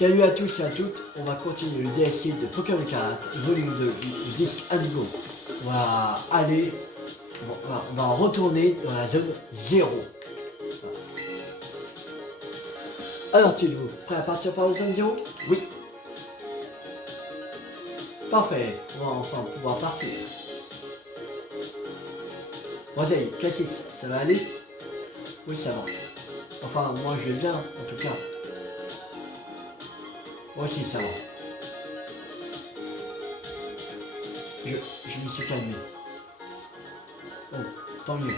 Salut à tous et à toutes, on va continuer le DLC de Pokémon Carate, volume 2, le disque Indigo. On va aller, on va retourner dans la zone 0. Alors Thibaut, prêt à partir par la zone 0? Oui. Parfait, on va enfin pouvoir partir. Roseille, Cassis, ça va aller? Oui, ça va. Enfin, moi je vais bien, en tout cas. Moi aussi, ça va. Je me suis calmé. Oh, tant mieux.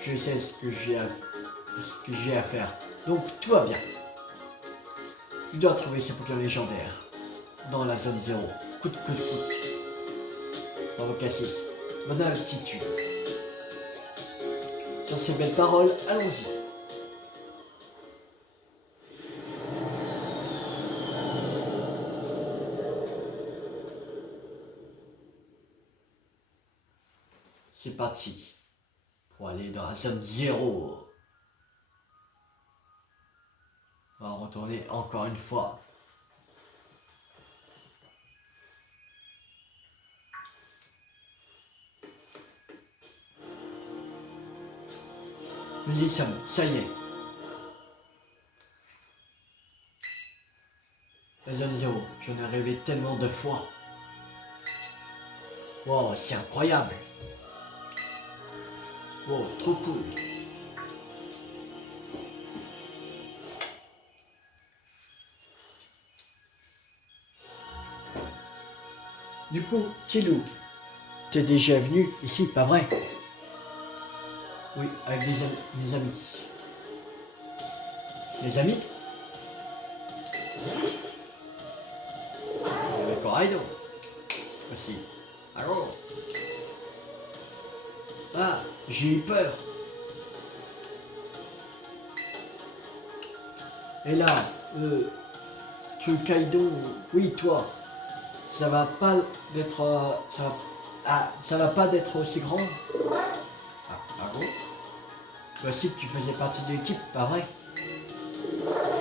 Je sais ce que j'ai à faire. Donc, tout va bien. Tu dois trouver ces Pokémon légendaires dans la zone 0. Coûte que coûte. Bravo Cassis. Bonne altitude. Sur ces belles paroles, allons-y. C'est parti. Pour aller dans la zone 0. On va retourner encore une fois. Nous y sommes, ça y est. La zone 0, j'en ai rêvé tellement de fois. Wow, c'est incroyable. Wow, trop cool. Du coup, Tilou, t'es déjà venu ici, pas vrai? Oui, avec mes amis. Les amis? Avec Coraido. Voici. Allô? Ah, j'ai eu peur. Et là, Kaido, oui, toi, ça va pas d'être. Ça va pas d'être aussi grand. Ah bon? Voici que tu faisais partie de l'équipe, pas vrai?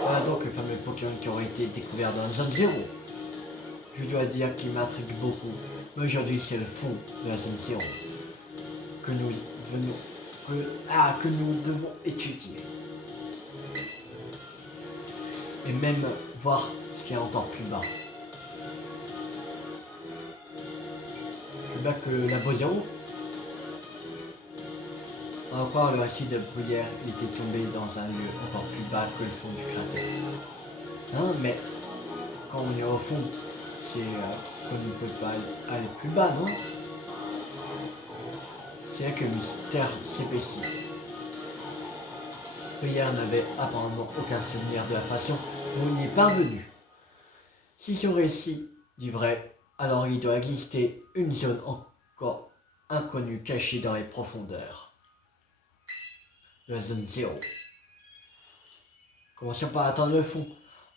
Voilà donc le fameux Pokémon qui aurait été découvert dans la zone 0. Je dois dire qu'il m'intrigue beaucoup. Mais aujourd'hui, c'est le fond de la zone 0 que nous devons étudier. Et même voir ce qui est encore plus bas. Plus bas que la Beau Zéro. Encore le récit de Bruyère, il était tombé dans un lieu encore plus bas que le fond du cratère. Hein, mais quand on est au fond, c'est qu'on ne peut pas aller plus bas, non? C'est là que le mystère s'épaissit. Bruyère n'avait apparemment aucun souvenir de la façon dont il y est parvenu. Si son récit dit vrai, alors il doit exister une zone encore inconnue cachée dans les profondeurs de la zone 0. Commençons par atteindre le fond,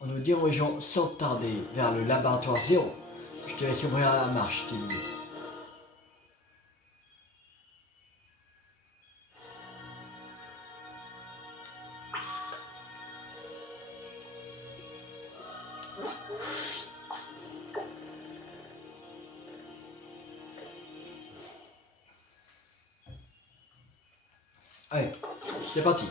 en nous dirigeant sans tarder vers le laboratoire 0. Je te laisse ouvrir la marche, Tilou. Allez, c'est parti.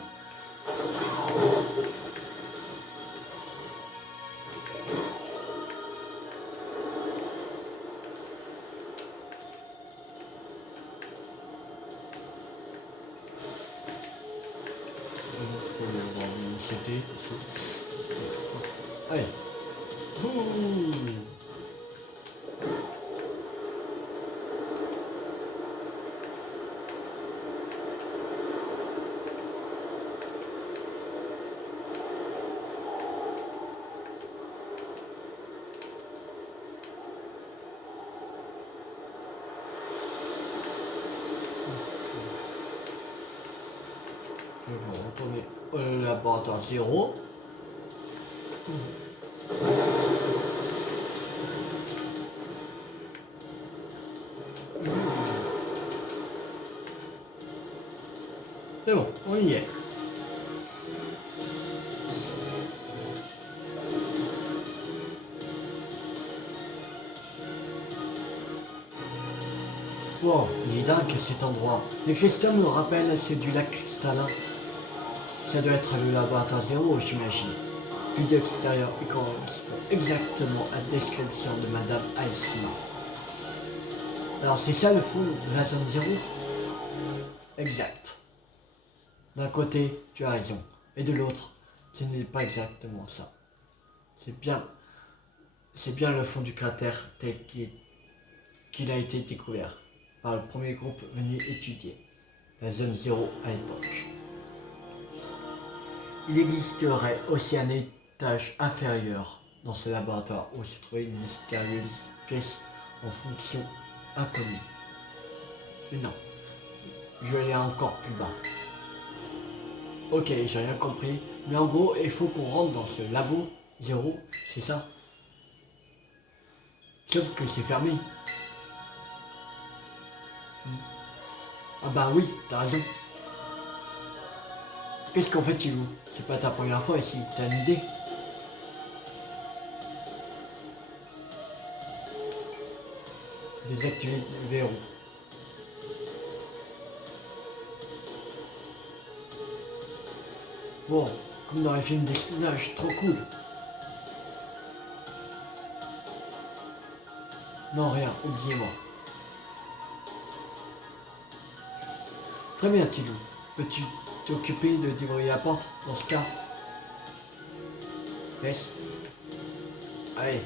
C'était. Allez. Ouh. Nous allons retourner au laboratoire 0. C'est bon, on y est. Wow, il est dingue cet endroit. Les cristaux me rappellent, c'est du lac cristallin. Ça doit être le laboratoire 0, j'imagine. Vue de l'extérieur et correspond exactement à la description de Madame Aïsma. Alors c'est ça le fond de la zone 0? Exact. D'un côté, tu as raison. Et de l'autre, ce n'est pas exactement ça. C'est bien le fond du cratère tel qu'il a été découvert par le premier groupe venu étudier la zone 0 à l'époque. Il existerait aussi un étage inférieur dans ce laboratoire où se trouvait une mystérieuse pièce en fonction inconnue. Mais non, je vais aller encore plus bas. Ok, j'ai rien compris, mais en gros, il faut qu'on rentre dans ce labo 0, c'est ça? Sauf que c'est fermé. Ah bah oui, t'as raison. Qu'est-ce qu'en fait, Chilou? C'est pas ta première fois ici, t'as une idée? Désactiver le verrou. Bon, comme dans les films d'espionnage, trop cool. Non, rien, oubliez-moi. Très bien, Tilou. Peux-tu t'occuper de débrouiller la porte dans ce cas? Yes. Allez.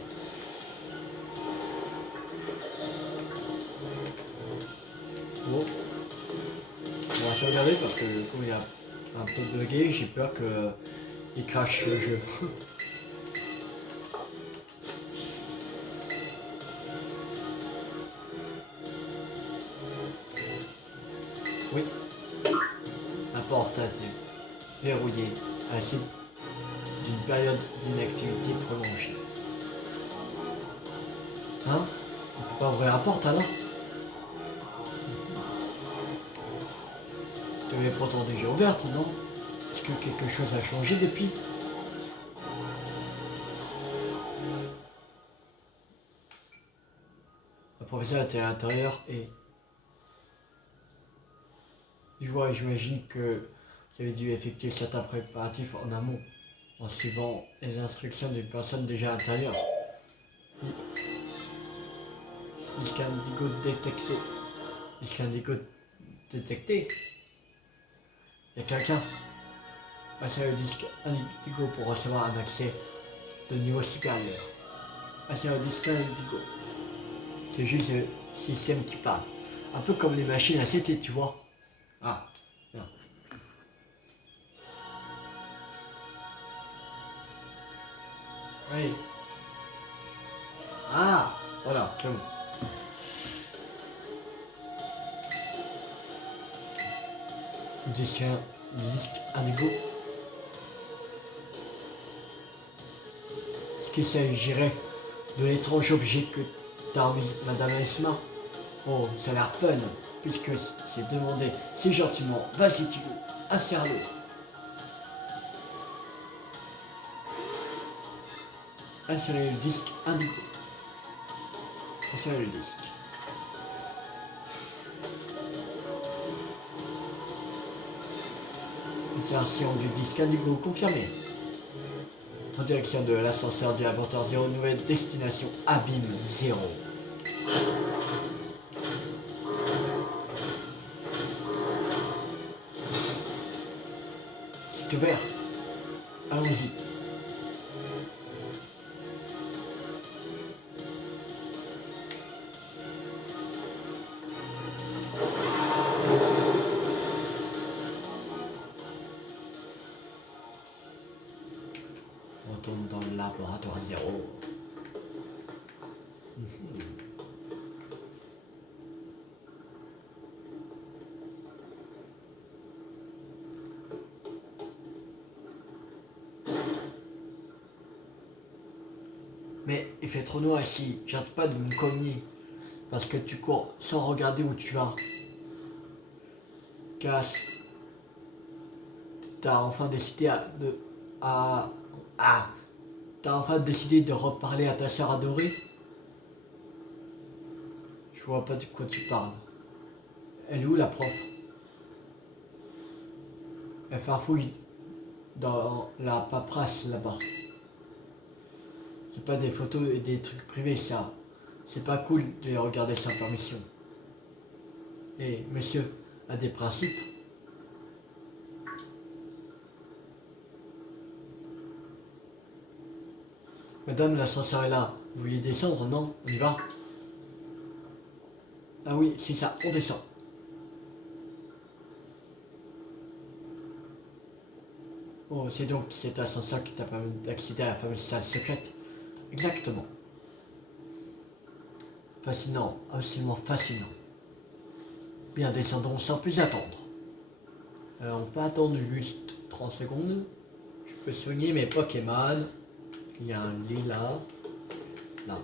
Bon. On va se regarder parce que comme il y a un peu bugué, j'ai peur qu'il crache le jeu. Oui. La porte a été verrouillée à la suite d'une période d'inactivité prolongée. Hein? On peut pas ouvrir la porte alors? Tu l'avais pourtant déjà ouverte, non? Est-ce que quelque chose a changé depuis? Le professeur était à l'intérieur et... j'imagine qu'il avait dû effectuer certains préparatifs en amont, en suivant les instructions d'une personne déjà à l'intérieur. Disque indigo détecté. Disque indigo détecté. Il y a quelqu'un. Passez le disque indigo pour recevoir un accès de niveau supérieur. Passez le disque indigo. C'est juste le système qui parle. Un peu comme les machines à CT, tu vois. Ah, bien. Oui. Ah, voilà, c'est bon. Disque indigo. Est-ce qu'il s'agirait de l'étrange objet que t'as remis Madame Esma? Oh, ça a l'air fun, puisque c'est demandé si gentiment. Vas-y, Thibaut, insère-le. Insérez le disque indigo. Insérez le disque. Insertion du disque indigo confirmée. En direction de l'ascenseur du laboratoire 0, nouvelle destination Abîme 0. C'est ouvert. Allons-y. On retourne dans le laboratoire 0. Mais il fait trop noir ici, j'arrête pas de me cogner. Parce que tu cours sans regarder où tu vas. Casse. T'as enfin décidé t'as enfin décidé de reparler à ta sœur adorée? Je vois pas de quoi tu parles. Elle est où la prof? Elle farfouille dans la paperasse là-bas. C'est pas des photos et des trucs privés ça. C'est pas cool de les regarder sans permission. Et monsieur a des principes. Madame, l'ascenseur est là. Vous voulez descendre, non? On y va? Ah oui, c'est ça, on descend. Oh, c'est donc cet ascenseur qui t'a permis d'accéder à la fameuse salle secrète. Exactement. Fascinant, absolument fascinant. Bien, descendons sans plus attendre. On peut attendre juste 30 secondes. Je peux soigner mes Pokémon. Il y a un lit là. Là.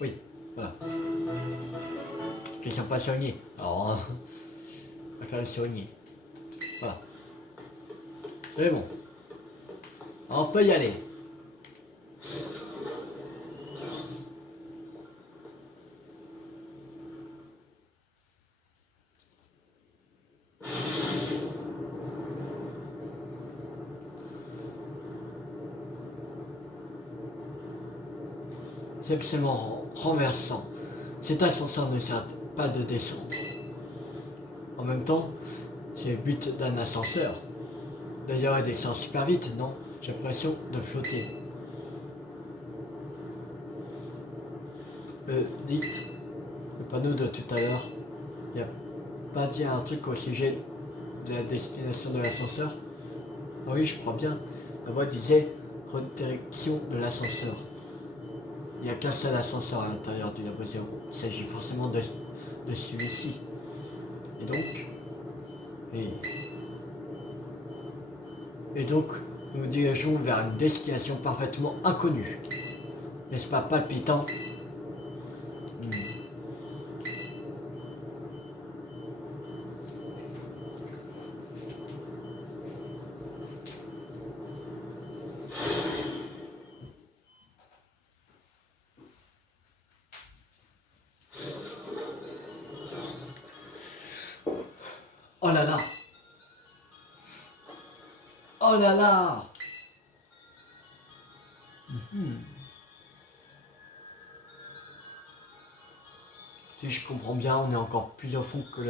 Oui, voilà. Ils ne sont pas soignés. Alors, on va faire le soigner. Voilà. C'est bon. On peut y aller. C'est absolument renversant. Cet ascenseur ne s'arrête pas de descendre. En même temps, c'est le but d'un ascenseur. D'ailleurs, il descend super vite, non? J'ai l'impression de flotter. Dites, le panneau de tout à l'heure, il n'y a pas dit un truc au sujet de la destination de l'ascenseur? Ah oui, je crois bien. La voix disait redirection de l'ascenseur. Il n'y a qu'un seul ascenseur à l'intérieur du labo 0. Il s'agit forcément de celui-ci. Et donc, et donc, nous nous dirigeons vers une destination parfaitement inconnue. N'est-ce pas palpitant? Oh là là! Oh là là! Si je comprends bien, on est encore plus au fond que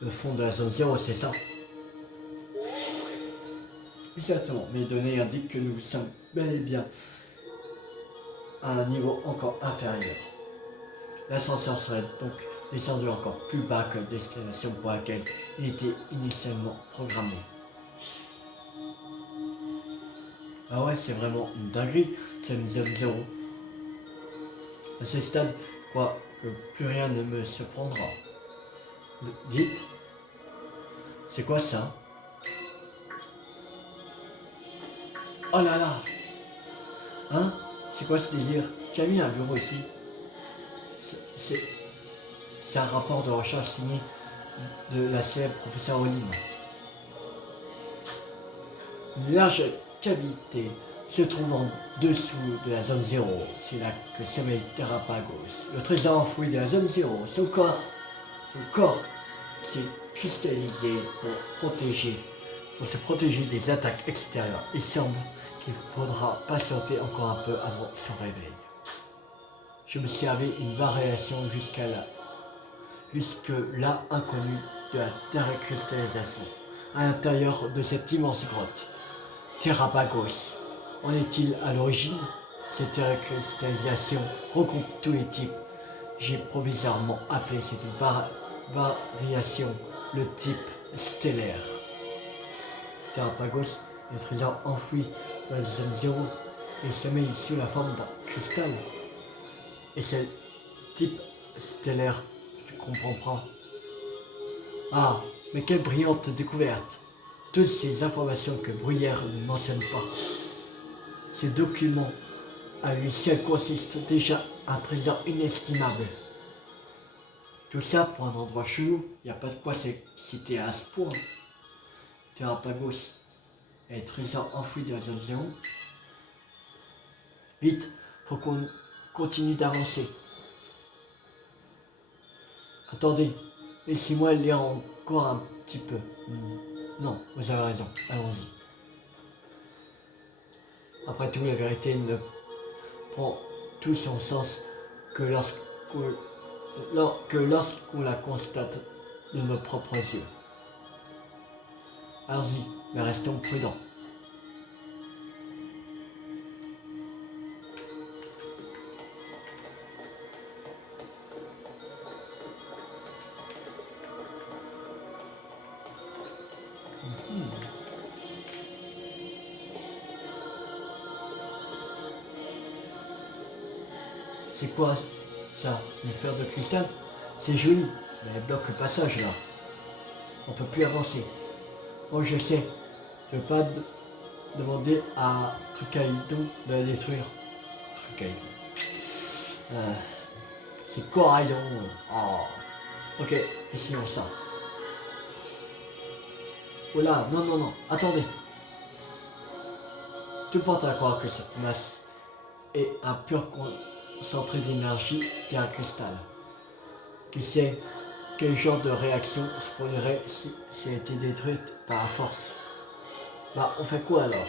le fond de la zone 0, c'est ça? Exactement, mes données indiquent que nous sommes bel et bien à un niveau encore inférieur. L'ascenseur serait donc descendu encore plus bas que la destination pour laquelle il était initialement programmé. Ah ouais, c'est vraiment une dinguerie, c'est une zone 0. À ce stade, je crois que plus rien ne me surprendra. Dites, c'est quoi ça? Oh là là! Hein? C'est quoi ce délire? Qui a mis un bureau ici? C'est un rapport de recherche signé de la célèbre professeure Olim. Une large cavité se trouve en dessous de la zone 0. C'est là que sommeille Terrapagos. Le trésor enfoui de la zone 0. Son corps s'est cristallisé pour se protéger des attaques extérieures. Il semble qu'il faudra patienter encore un peu avant son réveil. Je me servais une variation jusque là inconnue de la terracristallisation à l'intérieur de cette immense grotte. Terrapagos. En est-il à l'origine? Cette terracristallisation regroupe tous les types. J'ai provisoirement appelé cette variation le type stellaire. Terrapagos, le trésor enfoui dans la zone 0 et sommeille sous la forme d'un cristal. Et c'est le type stellaire, je comprends pas. Ah, mais quelle brillante découverte! Toutes ces informations que Bruyère ne mentionne pas. Ce document à lui seul consiste déjà un trésor inestimable. Tout ça pour un endroit chelou, il n'y a pas de quoi citer à ce point. Terrapagos et trésor enfoui dans la zone 0. Vite, faut qu'on continue d'avancer. Attendez, laissez-moi lire encore un petit peu. Non, vous avez raison, allons-y. Après tout, la vérité ne prend tout son sens que lorsqu'on la constate de nos propres yeux. Allons-y, mais restons prudents. C'est quoi ça? Une fleur de cristal? C'est joli, mais elle bloque le passage là. On peut plus avancer. Oh, je sais. Je veux pas demander à Trucaïdo de la détruire. Trucaïdo. C'est Coraillon. Oh. Ok, essayons ça. Oh là, non, non, non, attendez. Tu portes à croire que cette masse est un pur concentré d'énergie terre cristal. Qui sait quel genre de réaction se produirait si elle était détruite par la force? Bah, on fait quoi alors?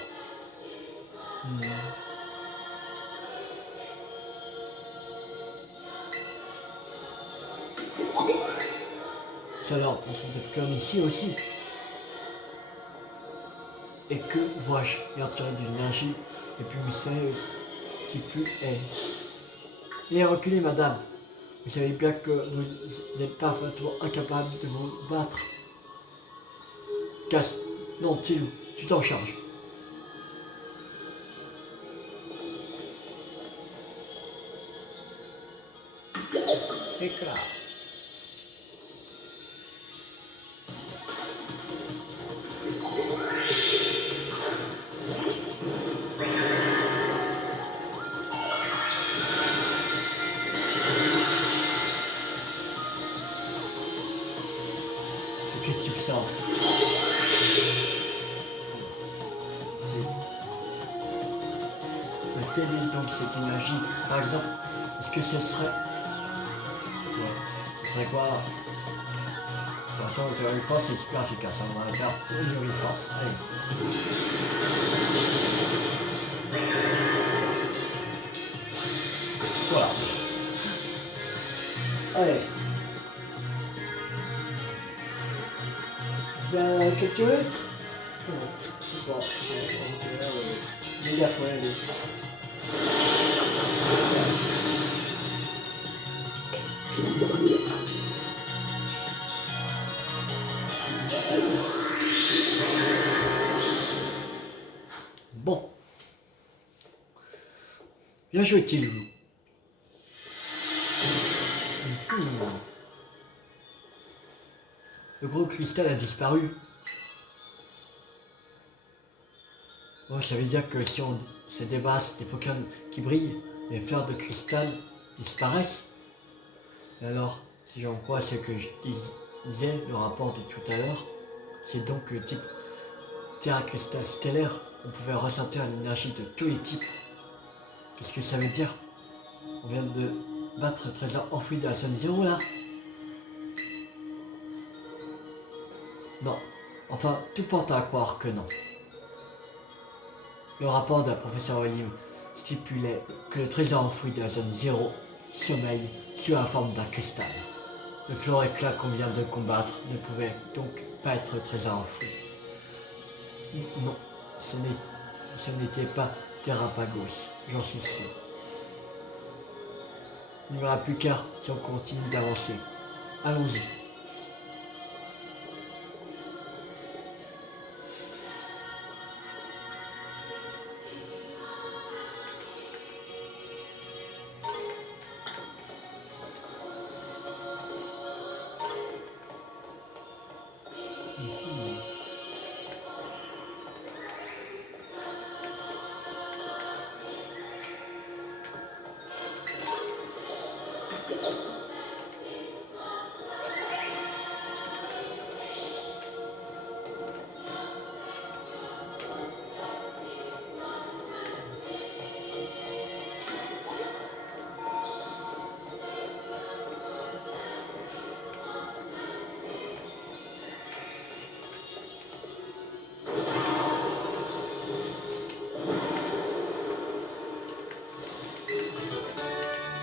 Ça alors, on trouve des Pokémon ici aussi. Et que vois-je ayant tiré d'une énergie les plus mystérieuse qui plus est? Et reculez, madame. Vous savez bien que vous êtes parfaitement incapable de vous battre. Casse. Non, Tilou, tu t'en charges. Éclat. C'est quel type ça? Mais quelle est donc cette énergie? Par exemple, est-ce que ce serait... Ouais. Ce serait quoi? De toute façon, une force c'est super efficace. On va faire une force. Allez. Voilà. Allez. Ben, capturé? Bon, méga fois, allez. Bon. Bien joué, Tilou. Le gros cristal a disparu. Bon, ça veut dire que si on se débarrasse des Pokémon qui brillent, les fleurs de cristal disparaissent. Et alors, si j'en crois ce que je disais, le rapport de tout à l'heure, c'est donc le type terre cristal stellaire. On pouvait ressentir l'énergie de tous les types. Qu'est-ce que ça veut dire? On vient de battre le trésor enfoui de la zone 0 là. Non. Enfin, tout porte à croire que non. Le rapport de la professeure Olim stipulait que le trésor enfoui de la zone 0 sommeille sous la forme d'un cristal. Le flore éclat qu'on vient de combattre ne pouvait donc pas être le trésor enfoui. Non, ce n'était pas Terrapagos, j'en suis sûr. Il n'y aura plus qu'à si on continue d'avancer. Allons-y.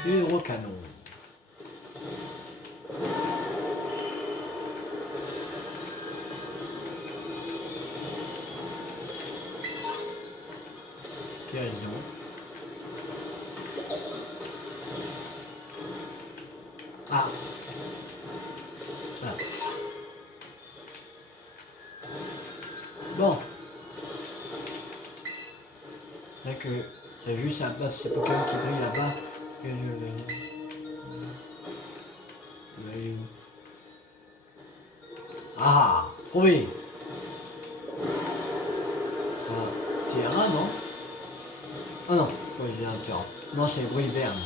Hydrocanon. Guérison. Ah. Ah. Bon. Là que t'as vu ça place ces Pokémon qui brillent là-bas. Que je... Il est où? Ah, oui. Ça, Terra, non? Ah non, ouais, j'ai un Terra. Non, c'est Wyvern.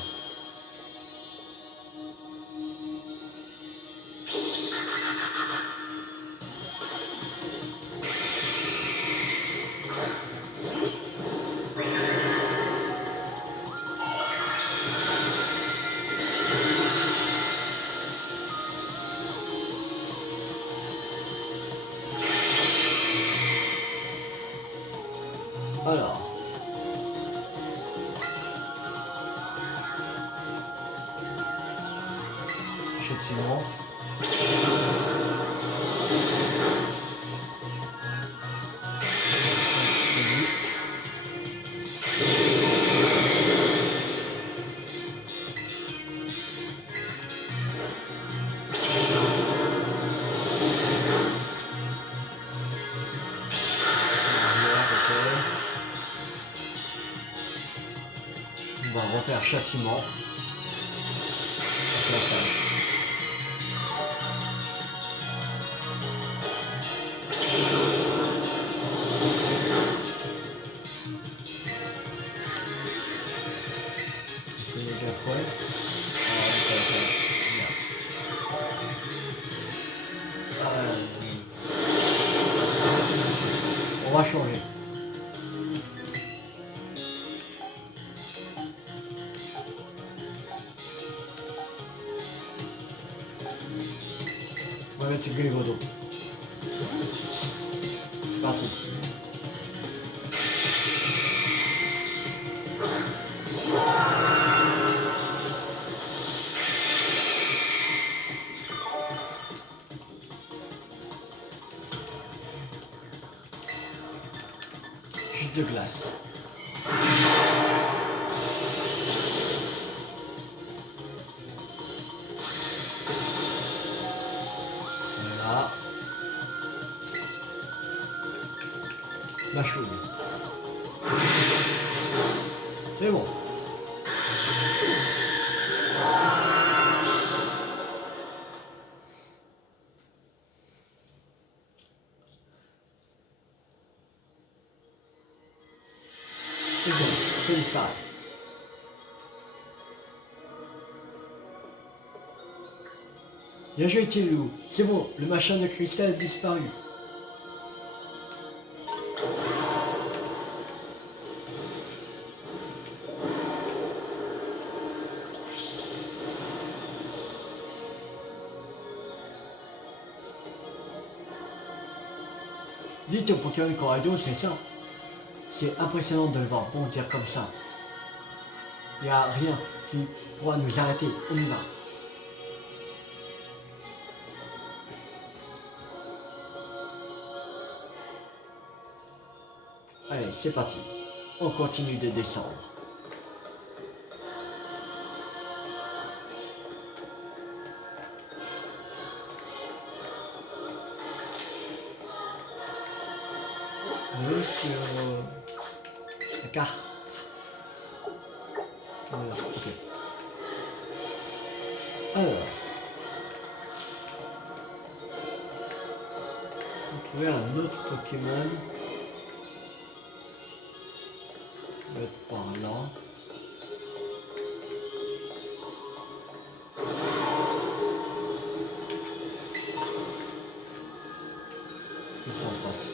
Alors. Châtiment. On va refaire châtiment. C'est méga fouet. On va changer. On va mettre Grégodo. C'est parti. Chute de glace. Voilà. Machoune. C'est bon. C'est bon, ça disparaît. Bien joué, Tillou. C'est bon, le machin de cristal a disparu. Dites au Pokémon Corrado, c'est ça. C'est impressionnant de le voir bondir comme ça. Il n'y a rien qui pourra nous arrêter. On y va. Allez, c'est parti. On continue de descendre. Sur la carte. Voilà, ok. Alors. On va trouver un autre Pokémon. On va être par là. Il s'en passe.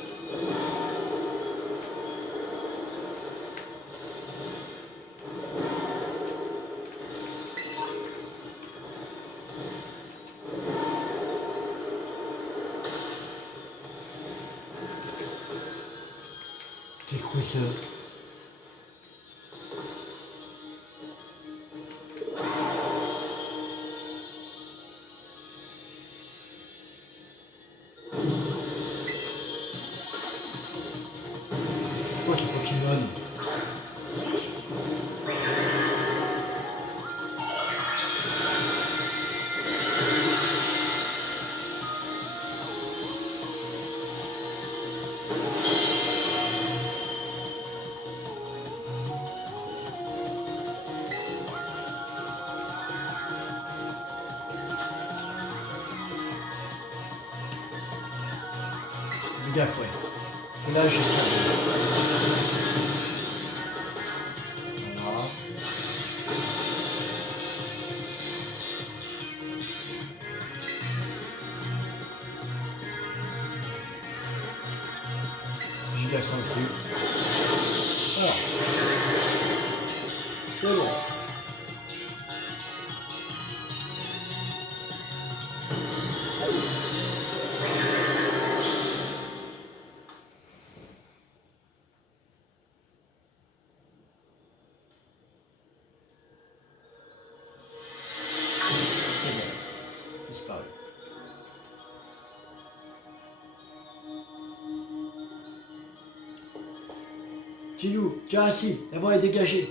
C'est quoi ça? quoi ce Pokémon? Gaffe, ouais. Et là, je savais. Voilà. Giga 5 dessus. Voilà. C'est bon. C'est bon. Disparu. Tilou, tu es assis, la voie est dégagée.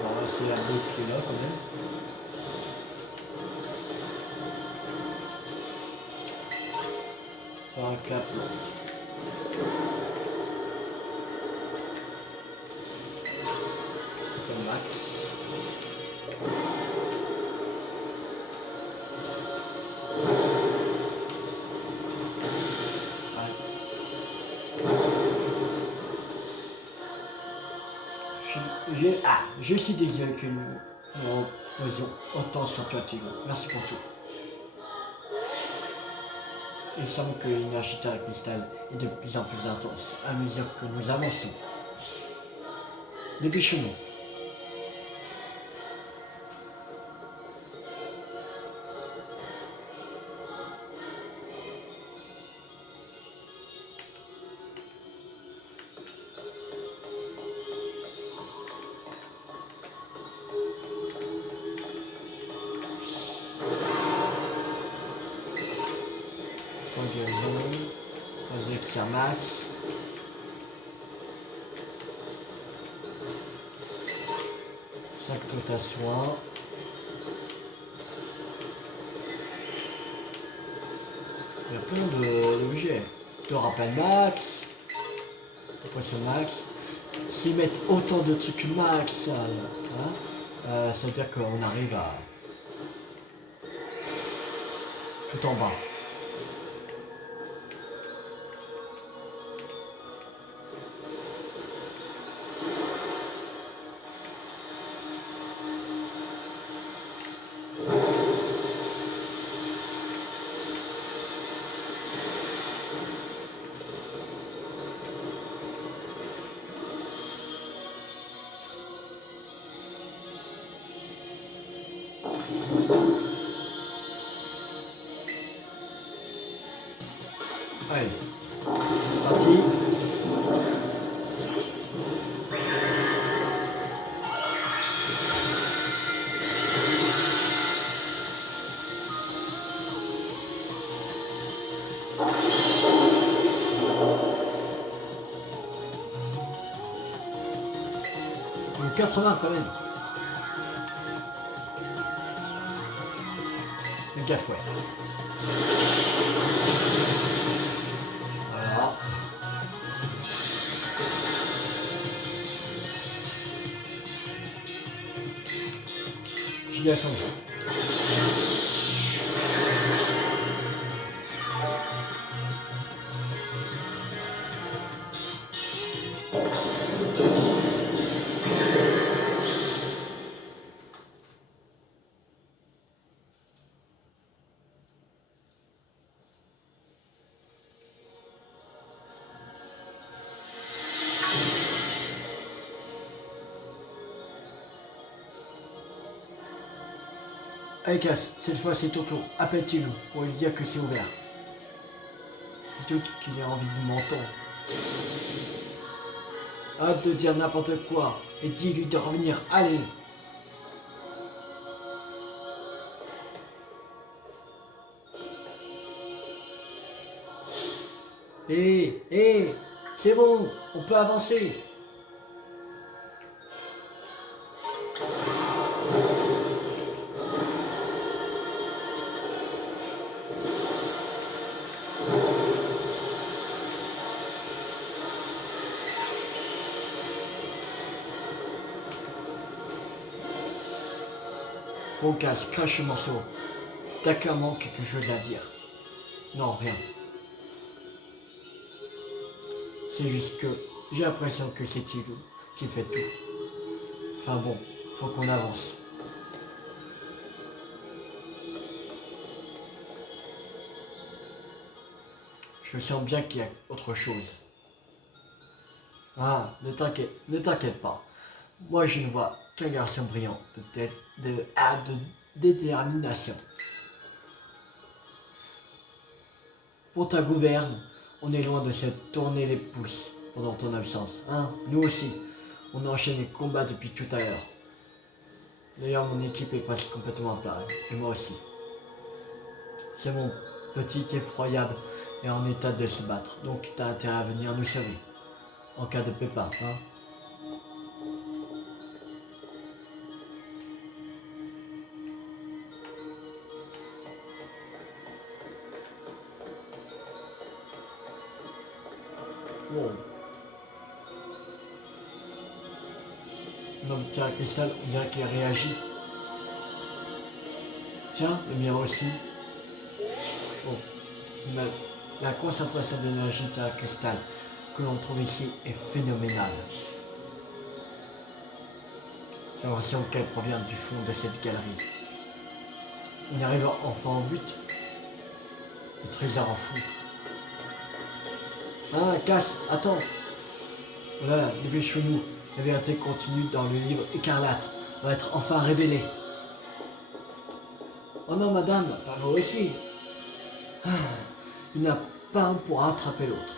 Bon, c'est la boucle qui est là quand même. Sur un cap. Comme Max. Je suis désolé que nous reposions autant sur toi, Thibaut. Merci pour tout. Il semble que l'énergie Terra Cristal est de plus en plus intense à mesure que nous avançons. Dépêchons-nous. Elixir Max. Sac tout à soin. Il y a plein d'objets. De rappel max. Poisson max. S'ils mettent autant de trucs max, hein, ça veut dire qu'on arrive à tout en bas. Allez, c'est parti. Donc 80 quand même. Le gaffe, ouais. Voilà. Giga 5. Allez, Cass, cette fois c'est ton tour. Appelle Tilou pour lui dire que c'est ouvert. Doute qu'il ait envie de m'entendre. Hâte de dire n'importe quoi et dis-lui de revenir. Allez! Hé, c'est bon, on peut avancer. Bon, Cass, crache le morceau. T'as clairement quelque chose à dire. Non, rien. C'est juste que j'ai l'impression que c'est Tilou qui fait tout. Enfin bon, faut qu'on avance. Je sens bien qu'il y a autre chose. Ah, ne t'inquiète pas. Moi, je ne vois qu'un garçon brillant de détermination. Pour ta gouverne, on est loin de se tourner les pouces pendant ton absence. Hein, nous aussi, on enchaîne les combats depuis tout à l'heure. D'ailleurs, mon équipe est presque complètement à plat, et moi aussi. C'est mon petit effroyable est en état de se battre, donc t'as intérêt à venir nous sauver. En cas de pépin, hein. Wow. Non, tiens, Cristal, on dirait qu'il a réagi. Tiens, le mien aussi. Oh. La concentration d'énergie de cristal que l'on trouve ici est phénoménale. J'ai l'impression qu'elle provient du fond de cette galerie. On arrive enfin au but. Le trésor enfoui. Ah, Cass, attends. Voilà, dépêchons-nous. La vérité contenue dans le livre écarlate va être enfin révélée. Oh non, madame, pas vous aussi. Ah, il n'y en a pas un pour attraper l'autre.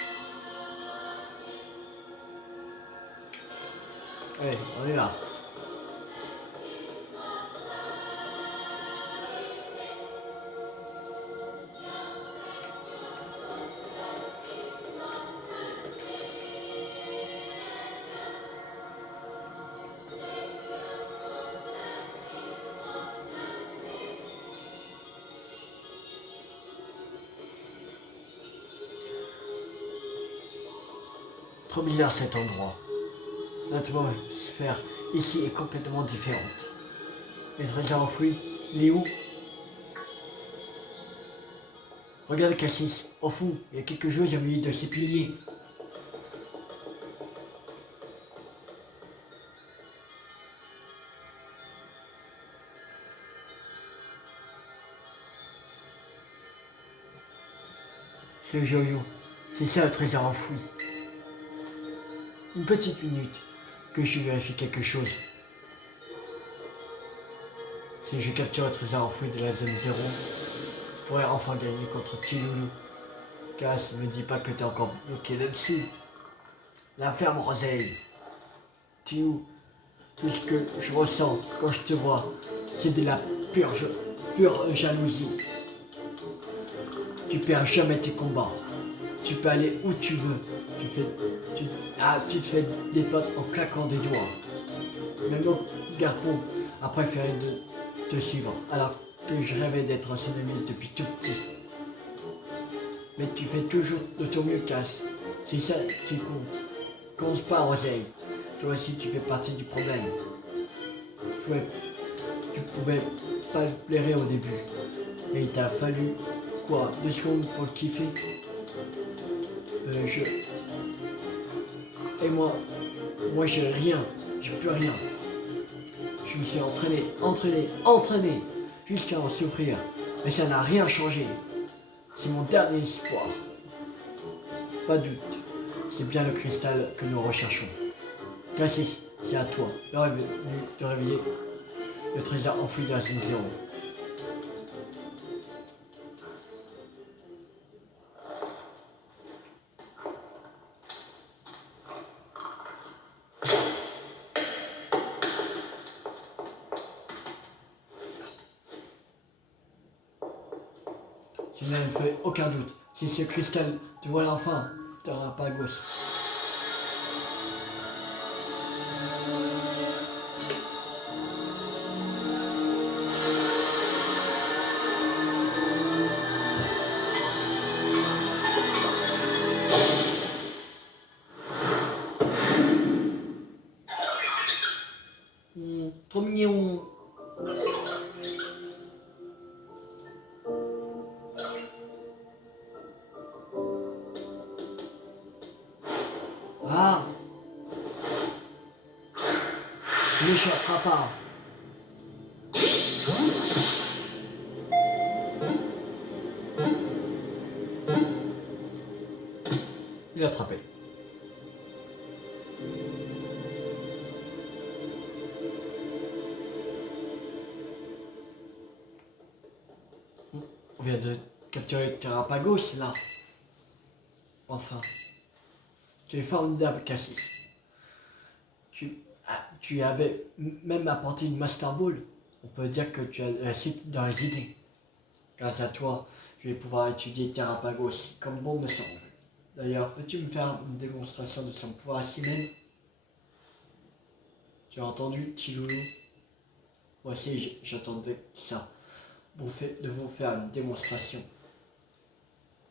Allez, on y va. Trop bizarre cet endroit. L'atmosphère ici est complètement différente. Les trésors enfouis, il est où? Regarde Cassis, au fond, il y a quelque chose au milieu de ces piliers. C'est Jojo, c'est ça le trésor enfoui. Une petite minute, que je vérifie quelque chose. Si je capture le trésor enfoui de la zone 0, je pourrais enfin gagner contre Tiloulou. Cass, me dis pas que t'es encore bloqué là-dessus. La ferme Roseille. Tilou, tout ce que je ressens quand je te vois, c'est de la pure jalousie. Tu perds jamais tes combats. Tu peux aller où tu veux. Tu te fais des potes en claquant des doigts. Même mon garçon a préféré te suivre, alors que je rêvais d'être son ami depuis tout petit. Mais tu fais toujours de ton mieux, Cass. C'est ça qui compte. Pense pas, Roseille. Toi aussi, tu fais partie du problème. Tu pouvais pas le blairer au début. Mais il t'a fallu, quoi, 2 secondes pour le kiffer. Et moi j'ai rien, j'ai plus rien. Je me suis entraîné, jusqu'à en souffrir. Mais ça n'a rien changé. C'est mon dernier espoir. Pas de doute, c'est bien le cristal que nous recherchons. Cassis, c'est à toi de réveiller le trésor enfoui de la zone 0. Tu n'en fais aucun doute. Si ce cristal te voilà enfin, Terrapagos. Trop mignon. Ah, ne n'échappera pas. Il l'a attrapé. On vient de capturer Terrapagos là. Enfin. Tu es formidable, Cassis. Tu avais même apporté une Master Ball. On peut dire que tu as la suite dans les idées. Grâce à toi, je vais pouvoir étudier Terrapagos comme bon me semble. D'ailleurs, peux-tu me faire une démonstration de son pouvoir si même? Tu as entendu, Tiloulou? Moi aussi, j'attendais ça. De vous faire une démonstration.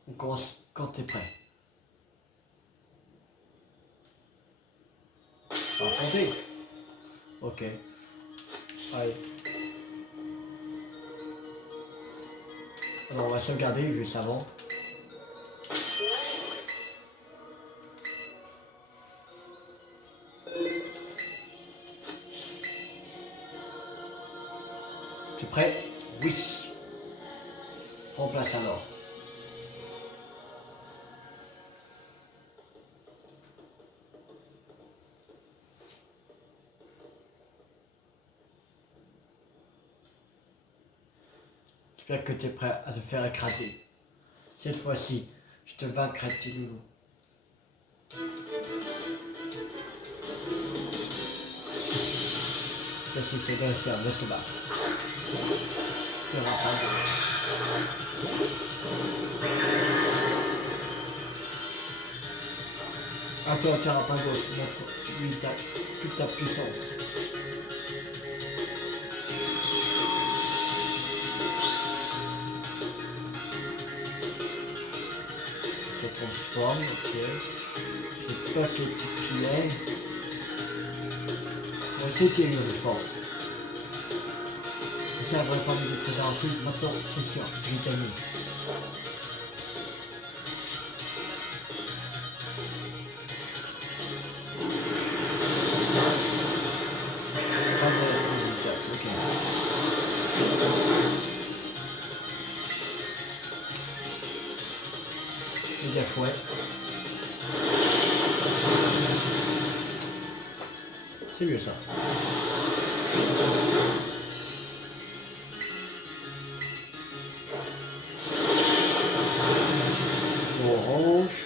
On commence quand t'es prêt. On va affronter. Ok. Allez. Alors on va sauvegarder juste avant. Tu es prêt? Oui. Prends place alors. J'espère que tu es prêt à te faire écraser. Cette fois-ci, je te vaincrai, petit loulou. Qu'est-ce que c'est de de se battre? Tu n'auras pas de... À toi, Terrapagos, montre-lui toute ta puissance. Se transforme, ok. Je sais pas quel type tu es. On va essayer de tirer une force. C'est ça la vraie forme du trésor enfoui. Maintenant, c'est sûr, je vais gagner. Pas de efficace, ok. Méga fouet. C'est mieux ça. Orange.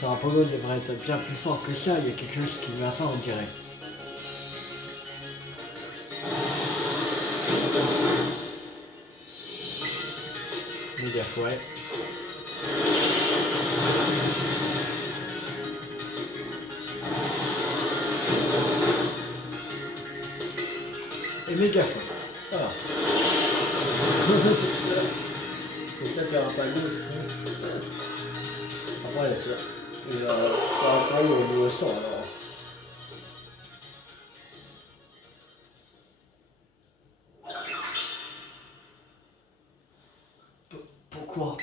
Terrapagos devrait être bien plus fort que ça, il y a quelque chose qui ne va pas, on dirait. Méga fouet. Et méga fouet. Voilà. Donc là, Terrapagos. Après, c'est... Et Terrapagos, on le sent alors. Pourquoi?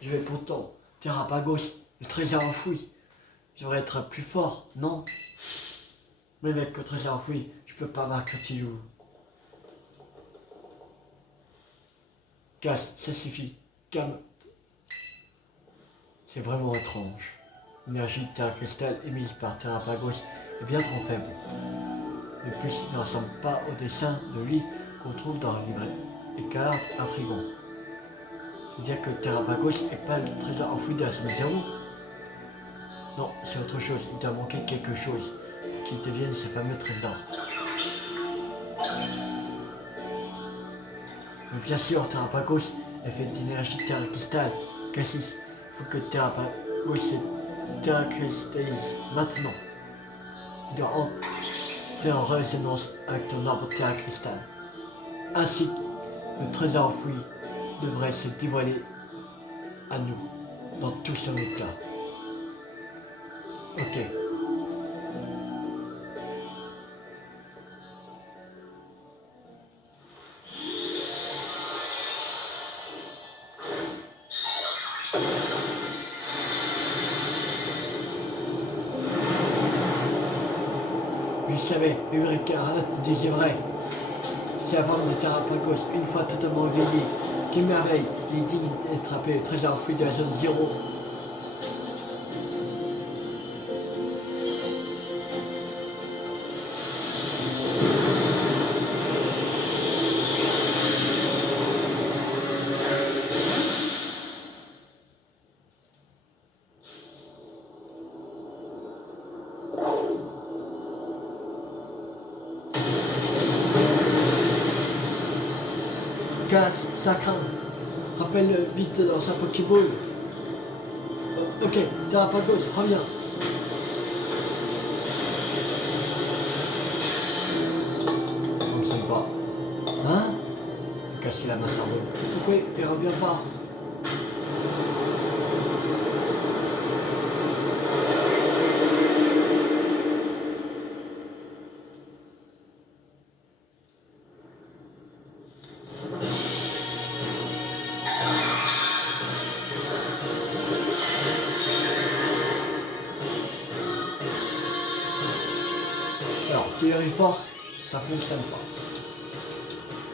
Je vais pourtant, Terrapagos, le trésor enfoui. Je devrais être plus fort, non? Mais avec le trésor enfoui, je peux pas vaincre Tilou. Casse, ça suffit. Calme. C'est vraiment étrange. L'énergie de Terra Cristal émise par Terrapagos est bien trop faible. De plus, il ne ressemble pas au dessin de lui qu'on trouve dans le livret. Et Calard intrigant. C'est-à-dire que Terrapagos n'est pas le trésor enfoui d'un zéro. Non, c'est autre chose. Il doit manquer quelque chose pour qu'il devienne ce fameux trésor. Mais bien sûr, Terrapagos est fait d'énergie Terra Cristal. Cassis, il faut que Terrapagos se Terra cristallise maintenant. Il doit entrer en résonance avec ton arbre Terra Cristal. Ainsi, le trésor enfoui devrait se dévoiler à nous dans tout son éclat. Ok. Je savais, Eureka Arnott disait vrai. C'est la forme de Terrapagos, une fois totalement éveillée. Quelle merveille, il est digne d'être appelé le trésor enfoui de la zone 0. Casse, ça craint. Rappelle vite dans sa Pokéball. Ok, Terrapagos, reviens. Ça ne fonctionne pas. Hein? Casser la Master Ball. Pourquoi il revient pas? Alors, théorie force, ça fonctionne pas.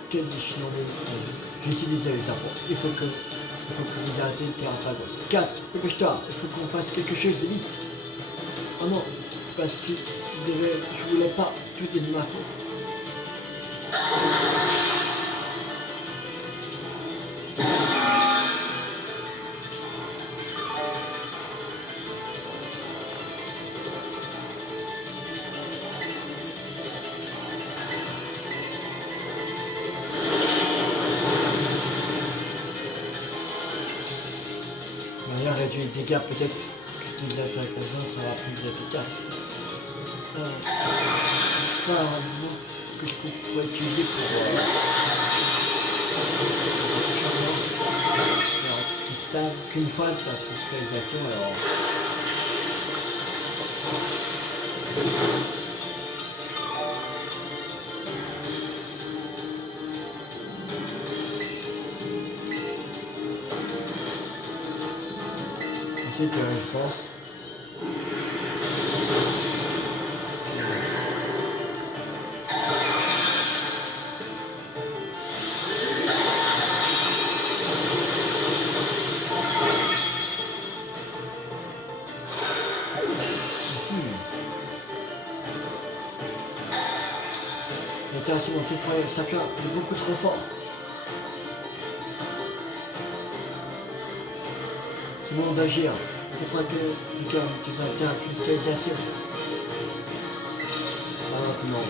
Quel déchirement. J'ai essayé les infos. Il faut que vous arrêtez le Terrapagos. Casse, dépêche-toi, il faut qu'on fasse quelque chose vite. Oh non, c'est parce que je voulais pas, tout est de ma faute. D'ailleurs, réduire les dégâts, peut-être que tu l'attaques à ça sera plus efficace. Pas un mot que je pourrais utiliser pour cristal, qu'une fois ta cristallisation, alors. Ensuite, tu as une force. L'interaction entre frère et Saka est beaucoup trop fort. C'est le moment d'agir. Montre que le cœur utilise la terre cristallisation. Maintenant.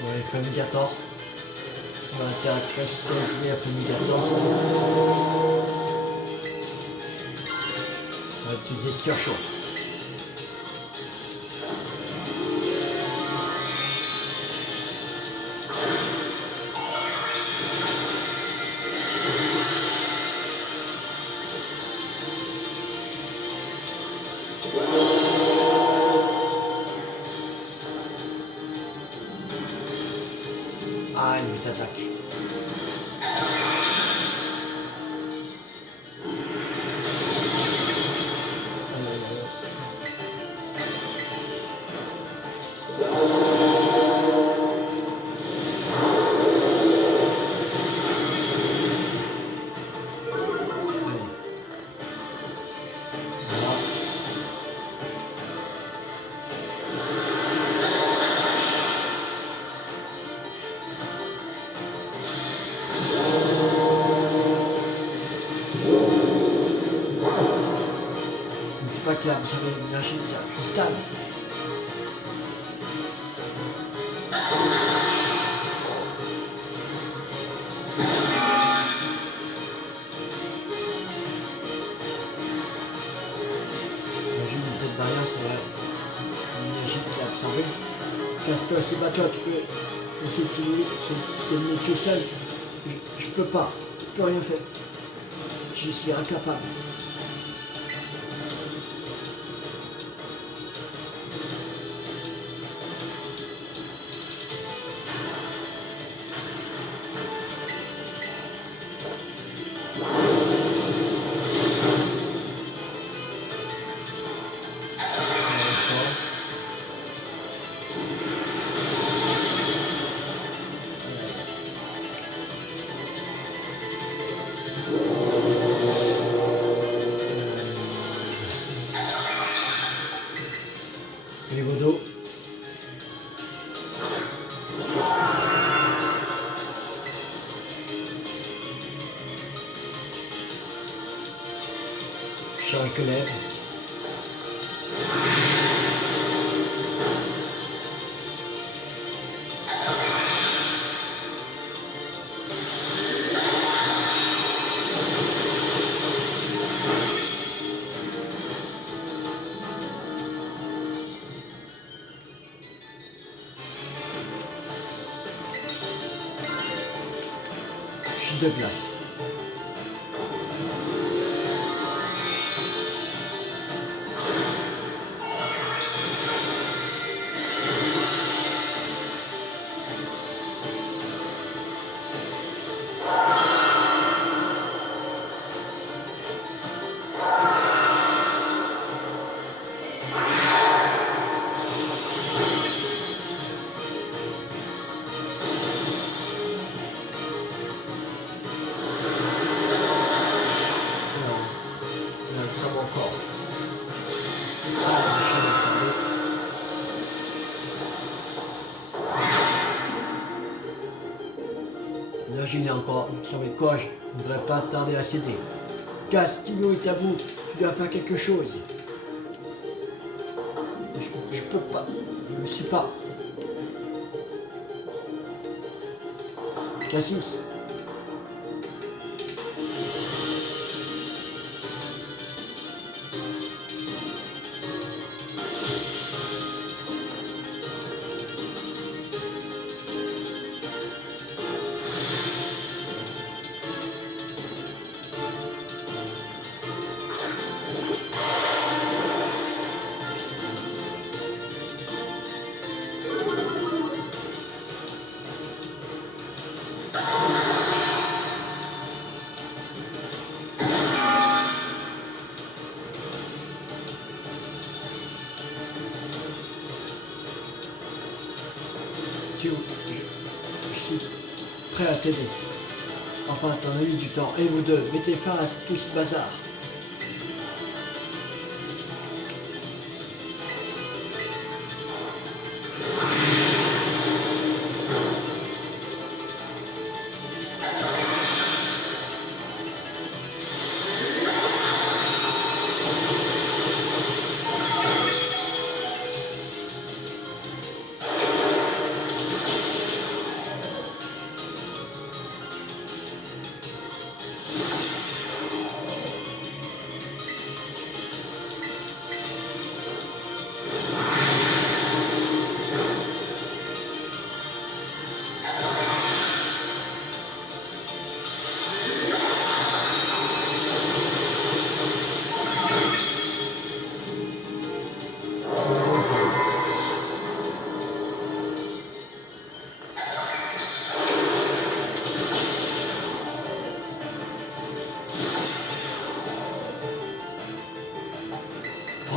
Ouais, Fumigator. On va cristalliser à Fumigator. On va utiliser surchauffe. t'attaque. Pas qu'il a absorbé l'énergie d'un cristal. Imagine une tête barrière, c'est l'énergie qui est absorbée. Casse-toi, c'est pas toi, tu peux essayer de me mettre tout seul. Je peux pas, je peux rien faire. Je suis incapable. Niveau d'eau. Charles que lève. Chute de glace. Ça va encore. Imaginez encore, ça va être quoi, je ne devrais pas tarder à céder. Castillo est à bout, tu dois faire quelque chose. Je peux pas, je ne sais pas. Cassius. Je suis prêt à t'aider. Enfin, t'en as eu du temps. Et vous deux, mettez fin à tout ce bazar.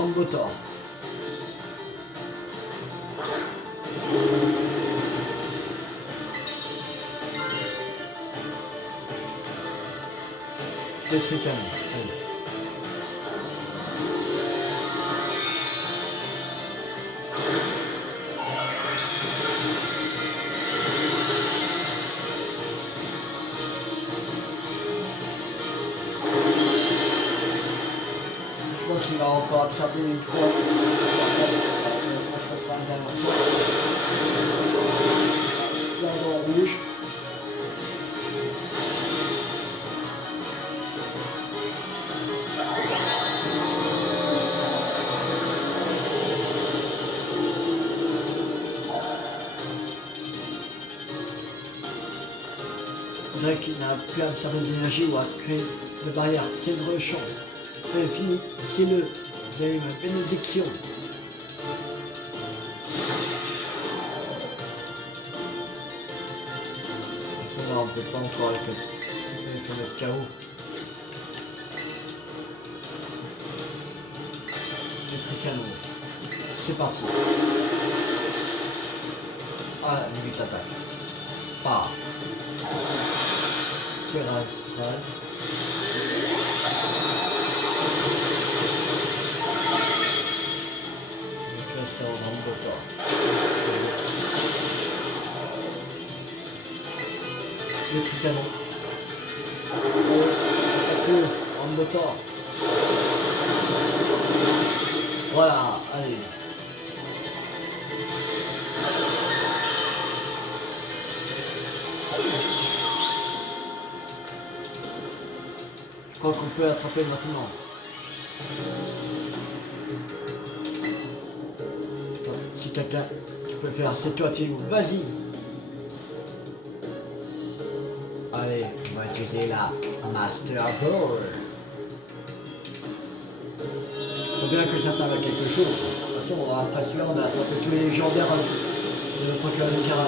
Rambotor. Détruis canon. Allez. Je pense qu'il va encore absorber une fois. Ça sera la dernière fois. Là, dans la bouche. Drake n'a plus à absorber de l'énergie ou à créer de barrières. C'est une chance. C'est fini, c'est le. Vous avez ma bénédiction. On ne peut pas encore avec le. On va faire notre chaos. Détruit canon. C'est parti. Ah, limite attaque. Pas. Terra astral. Donc là, c'est en Rambotor. Détruit canon. Attaque-le, Rambotor. Voilà, allez. Je crois qu'on peut attraper maintenant. Attends, si quelqu'un tu peux le faire, c'est toi Tilo, vas-y. Allez, on va utiliser la Master Ball. Faut bien que ça serve à quelque chose. De toute façon, après celui-là, on a attrapé tous les légendaires de le procureur de Kara.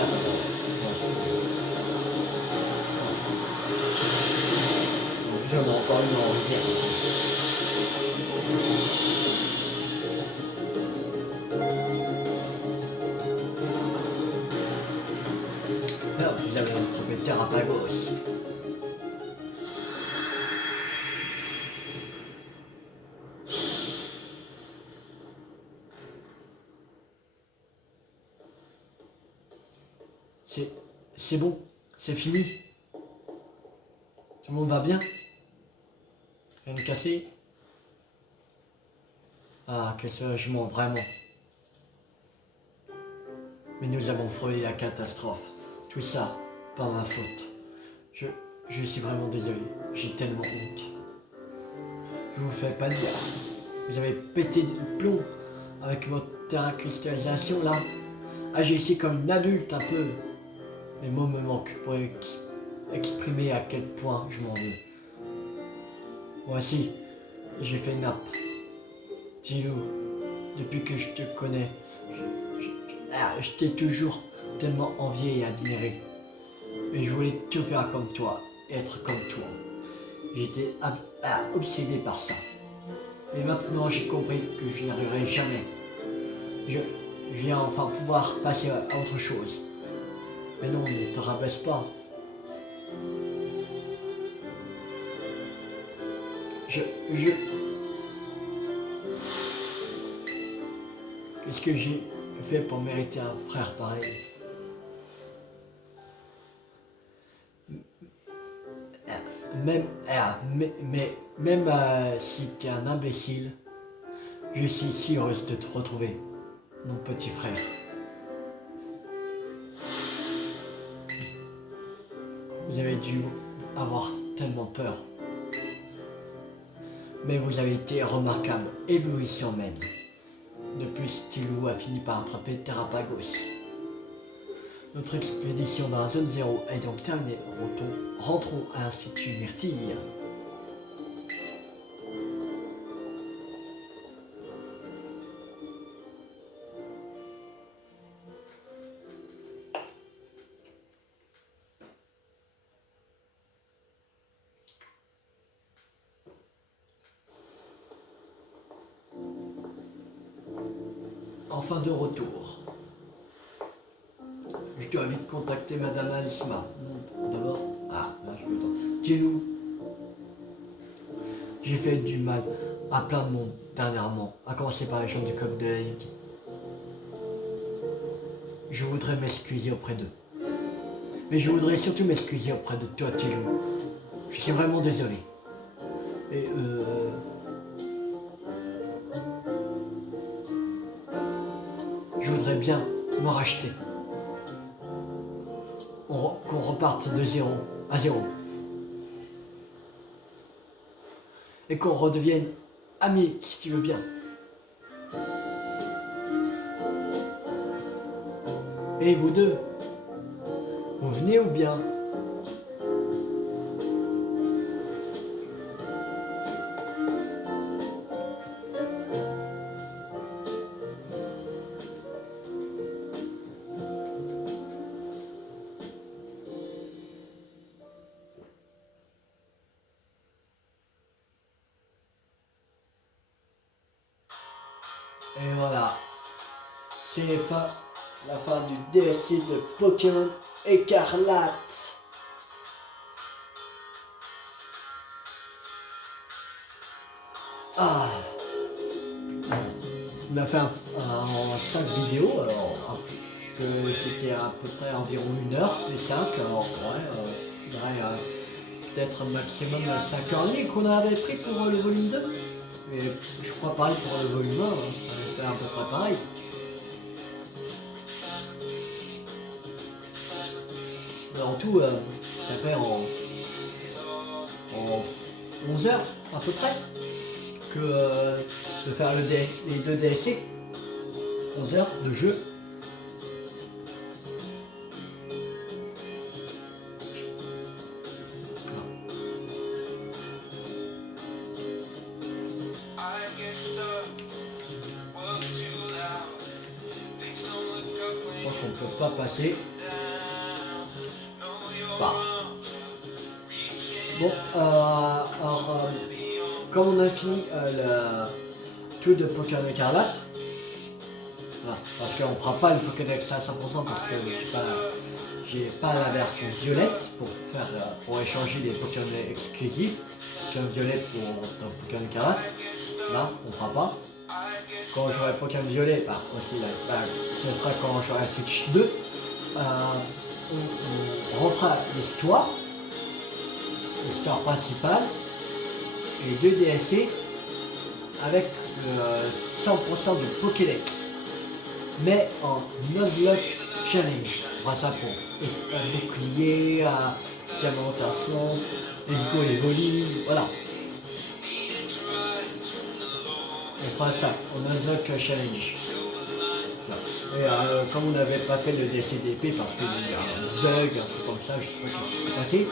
J'en ai encore une en réserve. Là, vous avez attrapé Terrapagos. C'est bon, c'est fini. Tout le monde va bien? Rien de cassé? Ah, que soulagement, vraiment. Mais nous avons frôlé la catastrophe. Tout ça, par ma faute. Je suis vraiment désolé. J'ai tellement honte. Je vous fais pas dire. Vous avez pété le plomb avec votre terracristallisation là. Agissez comme une adulte un peu. Les mots me manquent pour exprimer à quel point je m'en veux. Voici, j'ai fait nappe. Tilou, depuis que je te connais, je t'ai toujours tellement envié et admiré. Et je voulais tout faire comme toi, être comme toi. J'étais obsédé par ça. Mais maintenant j'ai compris que je n'y arriverai jamais. Je viens enfin pouvoir passer à autre chose. Mais non, ne te rabaisse pas. Qu'est-ce que j'ai fait pour mériter un frère pareil? Même si tu es un imbécile, je suis si heureuse de te retrouver, mon petit frère. Vous avez dû avoir tellement peur. Mais vous avez été remarquable, éblouissant même. Depuis, Stilou a fini par attraper Terrapagos. Notre expédition dans la zone 0 est donc terminée. Rentrons à l'Institut Myrtille. enfin de retour. Je dois vite contacter Madame Alisma. Non, d'abord... Ah, là je peux attendre. Dis-nous. J'ai fait du mal à plein de monde dernièrement, à commencer par les gens du club de la Ligue. Je voudrais m'excuser auprès d'eux. Mais je voudrais surtout m'excuser auprès de toi, Tilou. Je suis vraiment désolé. Et je voudrais bien me racheter. Qu'on reparte de 0 à 0. Et qu'on redevienne amis, si tu veux bien. Et vous deux, vous venez ou bien? Et voilà, c'est la fin du DLC de Pokémon Écarlate. Ah, on a fait en 5 vidéos, alors que c'était à peu près environ 1 heure, les 5, alors ouais, peut-être maximum 5h30 qu'on avait pris pour le volume 2. Mais je crois pareil pour le volume 1, ça fait à peu près pareil. Mais en tout, ça fait en 11 heures à peu près que de faire les 2 DLC. 11 heures de jeu. Donc on ne peut pas passer. Bah. Bon, alors comme on a fini le tout de Pokémon Écarlate, voilà, parce qu'on fera pas le Pokédex à 100% parce que j'ai pas la version violette pour échanger les Pokémon exclusifs, Pokémon violet dans Pokémon Écarlate. Là, on fera pas. Quand j'aurai Pokémon violet, aussi ce sera quand j'aurai Switch 2. On refera l'histoire principale et 2 DLC avec 100% du Pokédex, mais en Nuzlocke Challenge. On fera ça pour un bouclier, diamantation, les go évoluent, voilà. On fera ça en Nuzlocke Challenge. Et comme on n'avait pas fait le DLC d'épée parce qu'il y a un bug, un truc comme ça, je sais pas ce qui s'est passé,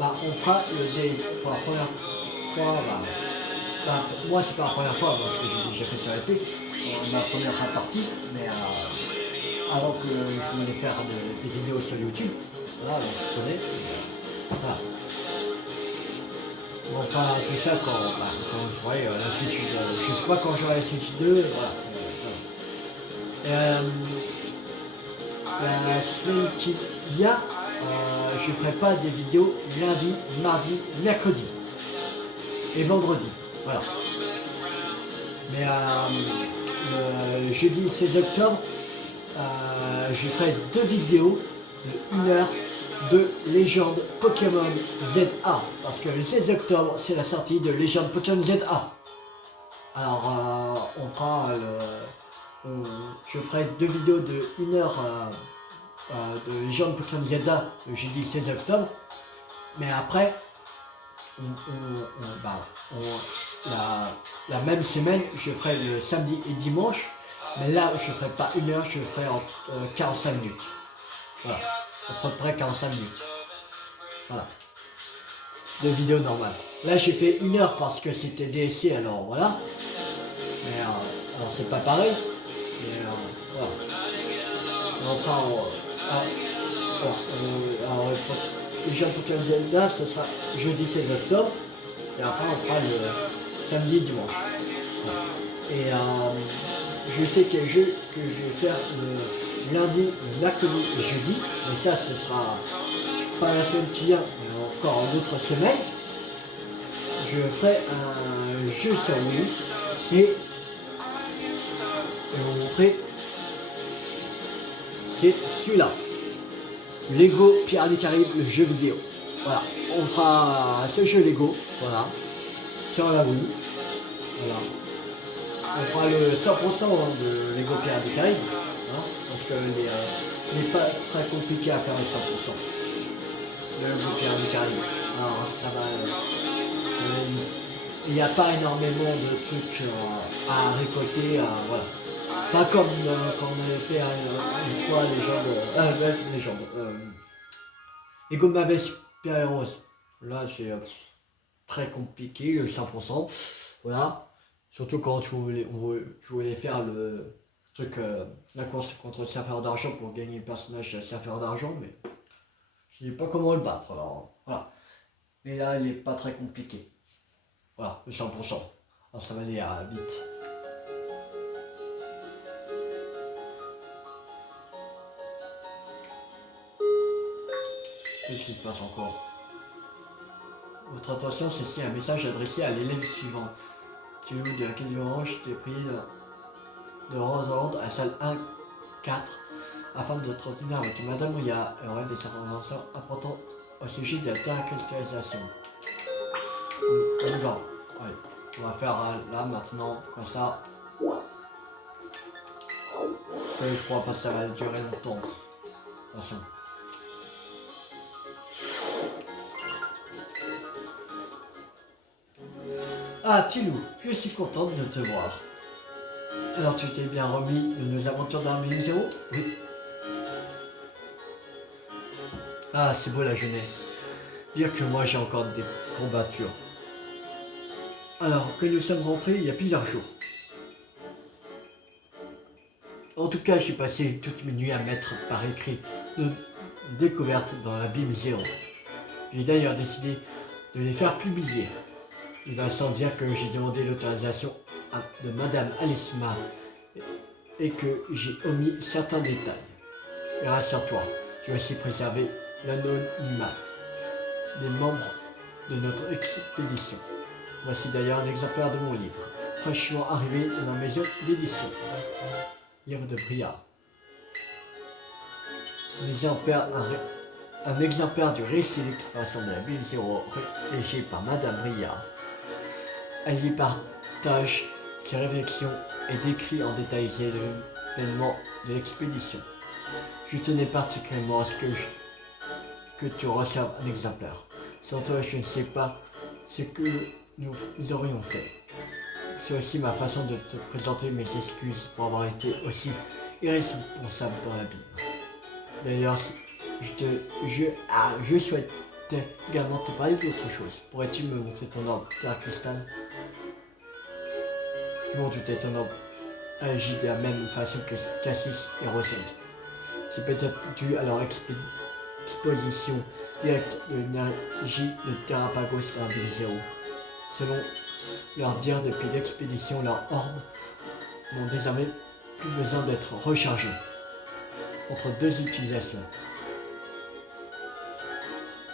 on fera le DLC pour la première fois. Moi c'est pas la première fois parce que j'ai déjà fait sur l'épée, ma première partie, mais avant que je voulais faire des vidéos sur YouTube, voilà, donc je connais. Voilà. On fera tout ça quand j'aurai la Switch 2. Je sais pas quand j'aurai la Switch 2, voilà. La semaine qui vient, je ferai pas des vidéos lundi, mardi, mercredi et vendredi. Voilà. Mais le jeudi 16 octobre, je ferai 2 vidéos de 1 heure de Légende Pokémon ZA. Parce que le 16 octobre, c'est la sortie de Légende Pokémon ZA. Alors, on fera je ferai 2 vidéos de 1 heure de Légende Pokémon ZA le jeudi 16 octobre. Mais après, la même semaine, je ferai le samedi et dimanche. Mais là, je ne ferai pas 1 heure, je ferai en 45 minutes. Voilà, à peu près 45 minutes. Voilà. De vidéo normale. Là, j'ai fait 1 heure parce que c'était DSC, alors voilà. Mais alors, c'est pas pareil. Mais voilà. Enfin, les jeux Pokémon Zelda, ce sera jeudi 16 octobre. Et après, on fera le samedi et dimanche. Voilà. Et je sais quel jeu que je vais faire le lundi, le mercredi et jeudi. Mais ça, ce sera pas la semaine qui vient, mais encore une autre semaine. Je ferai un jeu sur Wii. C'est, je vais vous montrer, c'est celui-là. Lego Pirates des Caraïbes, le jeu vidéo. Voilà, on fera ce jeu Lego, voilà, sur la Wii. Voilà. On fera le 100% de Lego Pirates des Caraïbes, hein, parce que n'est pas très compliqué à faire le 100%. Le Lego Pirates des Caraïbes. Alors ça va vite. Il n'y a pas énormément de trucs à récolter, voilà. Pas comme quand on avait fait une fois Lego Marvel Super Heroes. Là c'est très compliqué, le 100%. Voilà. Surtout quand tu voulais faire le truc, la course contre le serveur d'argent pour gagner le personnage de serveur d'argent, mais je ne sais pas comment le battre. Alors voilà. Mais là il n'est pas très compliqué. Voilà, le 100%. Alors ça va aller vite. Qu'est-ce qui se passe encore? Votre attention, ceci est un message adressé à l'élève suivant. Tu es de la quête du orange, je t'ai prié de rendre à la salle 1-4 afin de t'entretenir avec Madame Ria et aurait des informations importantes au sujet de la terracrystallisation. On y va. Allez, on va faire là maintenant, comme ça. Parce que je crois pas que ça va durer longtemps. De toute façon. Ah Tilou, je suis contente de te voir. Alors tu t'es bien remis de nos aventures dans Big Zero? Oui. Ah c'est beau la jeunesse. Dire que moi j'ai encore des courbatures. Alors que nous sommes rentrés il y a plusieurs jours. En tout cas j'ai passé toutes mes nuits à mettre par écrit nos découvertes dans l'abîme zéro. J'ai d'ailleurs décidé de les faire publier. Il va sans dire que j'ai demandé l'autorisation de Madame Alisma et que j'ai omis certains détails. Mais rassure-toi, j'ai aussi préservé l'anonymat des membres de notre expédition. Voici d'ailleurs un exemplaire de mon livre, fraîchement arrivé de ma maison d'édition. Livre de Briard. Un exemplaire du récit d'exploration de la ville zéro rédigé par Madame Briard. Elle y partage ses réflexions et décrit en détail les événements de l'expédition. Je tenais particulièrement à ce que tu reçoives un exemplaire. Sans toi, je ne sais pas ce que nous aurions fait. C'est aussi ma façon de te présenter mes excuses pour avoir été aussi irresponsable dans l'abîme. D'ailleurs, je souhaite également te parler d'autre chose. Pourrais-tu me montrer ton orbe Terra Cristal? Je m'en doutais, ton orbe agit de la même façon que Cassis et Roselle. C'est peut-être dû à leur exposition directe de l'énergie de Terrapagos dans Bill Zero. Selon leur dire, depuis l'expédition, leurs orbes n'ont désormais plus besoin d'être rechargés entre deux utilisations.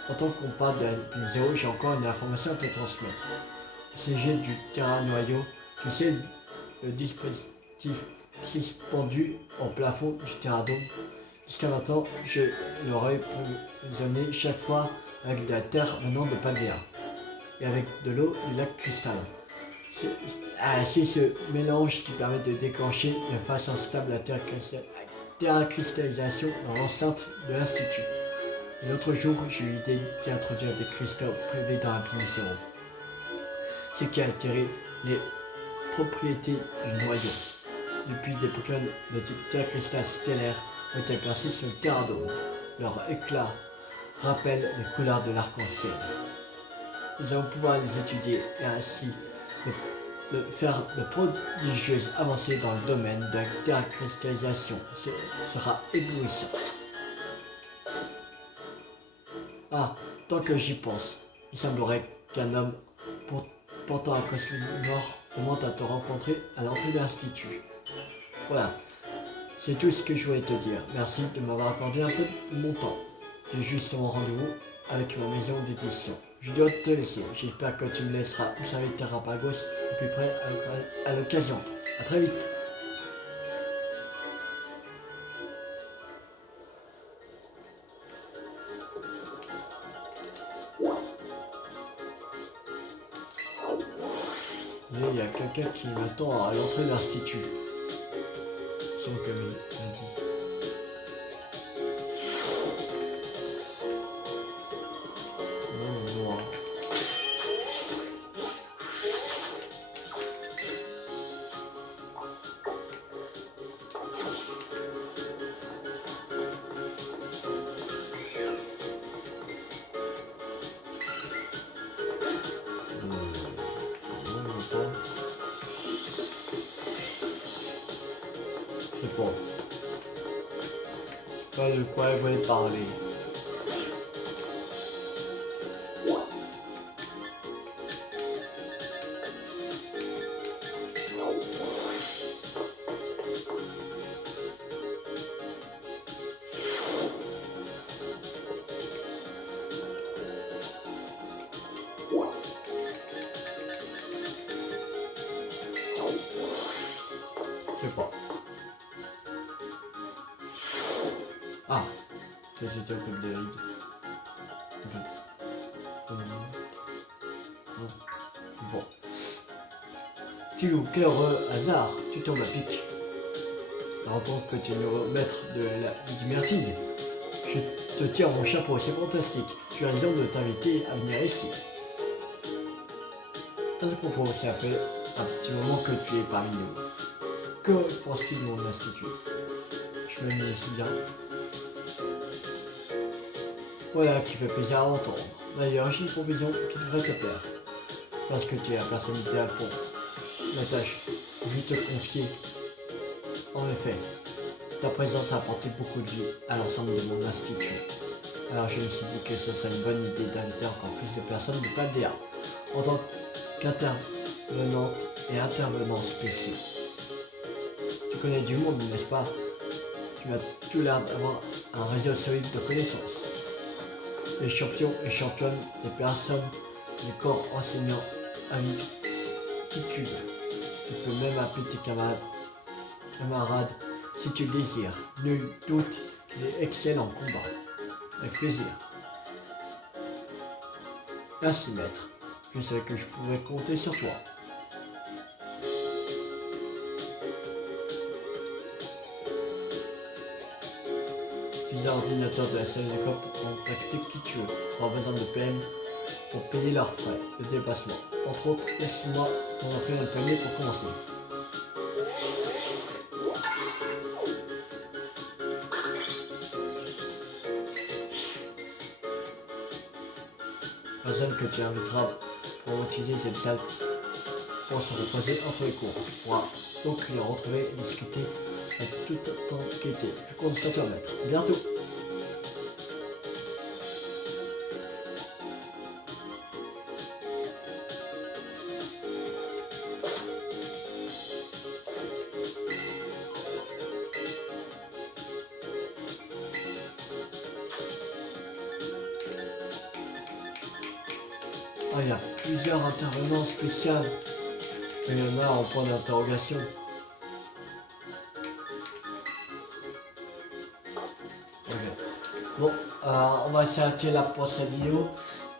En tant qu'on parle de Bill Zero, j'ai encore une information à te transmettre. Au sujet du Terra Noyau, tu sais, le dispositif suspendu au plafond du Terradome. Jusqu'à maintenant, je l'aurais provisionné chaque fois avec de la terre venant de Pangea et avec de l'eau du lac cristallin. C'est ce mélange qui permet de déclencher de façon stable la terracristallisation dans l'enceinte de l'Institut. L'autre jour, j'ai eu l'idée d'introduire des cristaux privés dans la zéro, ce qui a altéré les propriétés du noyau. Depuis des Pokémon de type terre-cristal stellaire ont été placés sur le Terradome. Leur éclat rappelle les couleurs de l'arc-en-ciel. Nous allons pouvoir les étudier et ainsi de faire de prodigieuses avancées dans le domaine de la terracristallisation. Ce sera éblouissant. Ah, tant que j'y pense, il semblerait qu'un homme portant un costume noir demande à te rencontrer à l'entrée de l'Institut. Voilà, c'est tout ce que je voulais te dire. Merci de m'avoir accordé un peu de mon temps. J'ai justement rendez-vous avec ma maison d'édition. Je dois te laisser. J'espère que tu me laisseras observer Terrapagos au plus près à l'occasion. À très vite. Il y a quelqu'un qui m'attend à l'entrée de l'institut. Sans comme il a dit. Non. C'est bon. Pas de quoi elle voulait parler. Je sais pas. Ah, c'était au club de Ligue. Bon. Tilou, quel heureux hasard, tu tombes à pic. Rencontre que tu es le maître de la Ligue Myrtille. Je te tire mon chapeau, c'est fantastique. Tu as raison de t'inviter à venir ici. À ce propos, ça fait un petit moment que tu es parmi nous. Que penses-tu de mon institut? Je me mets ici bien. Voilà qui fait plaisir à entendre. D'ailleurs, j'ai une provision qui devrait te plaire. Parce que tu es la personne idéale pour la tâche que je vais te confier. En effet, ta présence a apporté beaucoup de vie à l'ensemble de mon institut. Alors je me suis dit que ce serait une bonne idée d'inviter encore plus de personnes de Paldea en tant qu'intervenantes et intervenants spéciaux. Tu connais du monde, n'est-ce pas? Tu as tout l'air d'avoir un réseau solide de connaissances. Les champions et championnes, les personnes, les corps enseignants invitent qui tu veux. Tu peux même appeler tes camarades si tu le désires. Nul doute qu'il est excellent en combat. Avec plaisir. Merci maître. Je savais que je pouvais compter sur toi. Utilise l'ordinateur de la salle de corps pour contacter qui tu veux. Tu auras besoin de PM pour payer leurs frais de déplacement. Entre autres, laisse-moi t'en offrir un premier pour commencer. La zone que tu inviteras pour utiliser cette salle pour se reposer entre les cours. Tu pourras donc les retrouver et discuter avec toute tranquillité. Je compte sur toi, maître. À bientôt. Ah, il y a plusieurs intervenants spéciaux. Il y en a en point d'interrogation. Bon, on va s'arrêter là pour cette vidéo.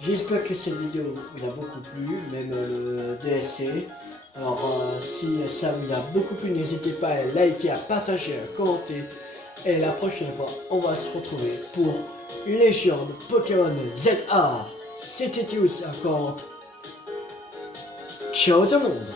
J'espère que cette vidéo vous a beaucoup plu, même le DSC. Alors, si ça vous a beaucoup plu, n'hésitez pas à liker, à partager, à commenter. Et la prochaine fois, on va se retrouver pour une légende Pokémon ZA. C'était Tius50. Ciao tout le monde.